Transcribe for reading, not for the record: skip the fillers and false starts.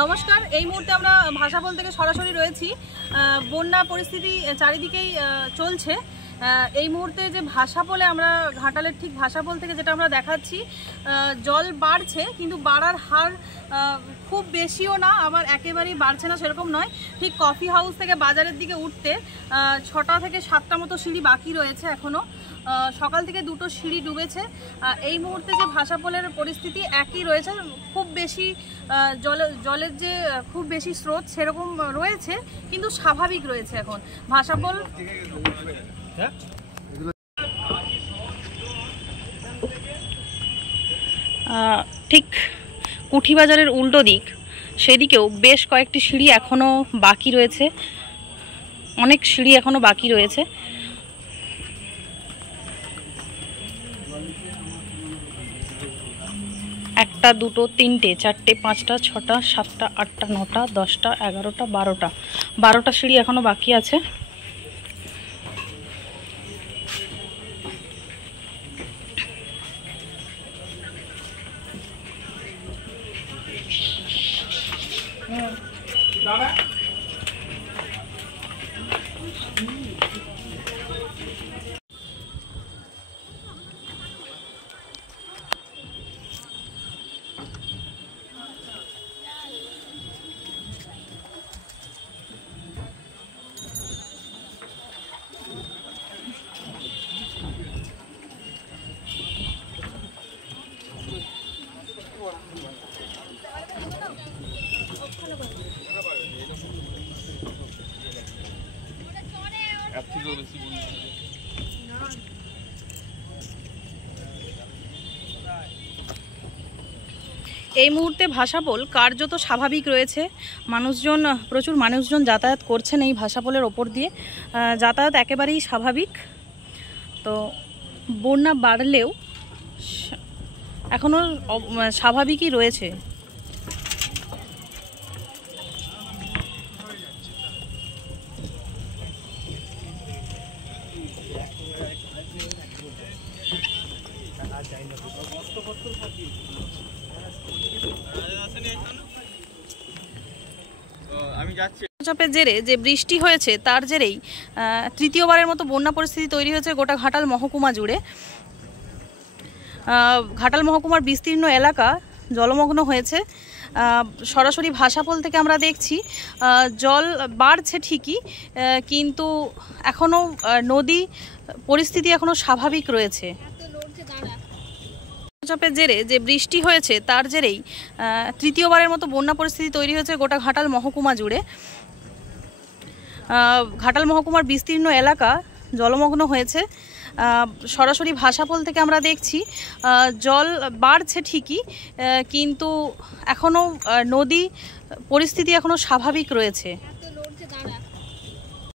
নমস্কার, এই মুহূর্তে আমরা ভাষাপোল থেকে সরাসরি রয়েছি। বন্যা পরিস্থিতি চারিদিকেই চলছে। এই মুহূর্তে যে ভাষাপোলে আমরা ঘাটালের ঠিক ভাষাপোল থেকে যেটা আমরা দেখাচ্ছি, জল বাড়ছে কিন্তু বাড়ার হার খুব বেশিও না, আবার একেবারেই বাড়ছে না সেরকম নয়। ঠিক কফি হাউস থেকে বাজারের দিকে উঠতে 6টা থেকে 7টা মতো সিঁড়ি বাকি রয়েছে এখনও। সকাল থেকে 2টো সিঁড়ি ডুবেছে। এই মুহূর্তে যে ভাষাপোলের পরিস্থিতি একই রয়েছে, খুব বেশি জলের যে খুব বেশি স্রোত সেরকম রয়েছে কিন্তু স্বাভাবিক রয়েছে এখন ভাষাপোল। ঠিক কুঠিবাজারের উল্টো দিক সেদিকেও বেশ কয়েকটি সিঁড়ি এখনও বাকি রয়েছে, অনেক সিঁড়ি এখনও বাকি রয়েছে। একটা, দুটো, তিনটে, চারটে, পাঁচটা, ছটা, সাতটা, আটটা, নটা, 10টা, 11টা, 12টা সিঁড়ি এখনো বাকি আছে। এই মুহূর্তে ভাষাপোল কার্যত স্বাভাবিক রয়েছে। প্রচুর মানুষজন যাতায়াত করছেন এই ভাষাপোলের ওপর দিয়ে। যাতায়াত একেবারেই স্বাভাবিক। তো বন্যা বাড়লেও এখনও স্বাভাবিকই রয়েছে। চাপের জেরে যে বৃষ্টি হয়েছে তার জেরেই তৃতীয়বারের মতো বন্যা পরিস্থিতি তৈরি হয়েছে গোটা ঘাটাল মহকুমা জুড়ে। ঘাটাল মহকুমার বিস্তীর্ণ এলাকা জলমগ্ন হয়েছে। সরাসরি ভাষাপোল থেকে আমরা দেখছি জল বাড়ছে ঠিকই, কিন্তু এখনও নদী পরিস্থিতি এখনও স্বাভাবিক রয়েছে। চাপের জেরে যে বৃষ্টি হয়েছে তার জেরেই তৃতীয়বারের মতো বন্যা পরিস্থিতি তৈরি হয়েছে গোটা ঘাটাল মহকুমা জুড়ে। ঘাটাল মহকুমার বিস্তীর্ণ এলাকা জলমগ্ন হয়েছে। সরাসরি ভাষাপোল থেকে আমরা দেখছি জল বাড়ছে ঠিকই, কিন্তু এখনও নদী পরিস্থিতি এখনও স্বাভাবিক রয়েছে।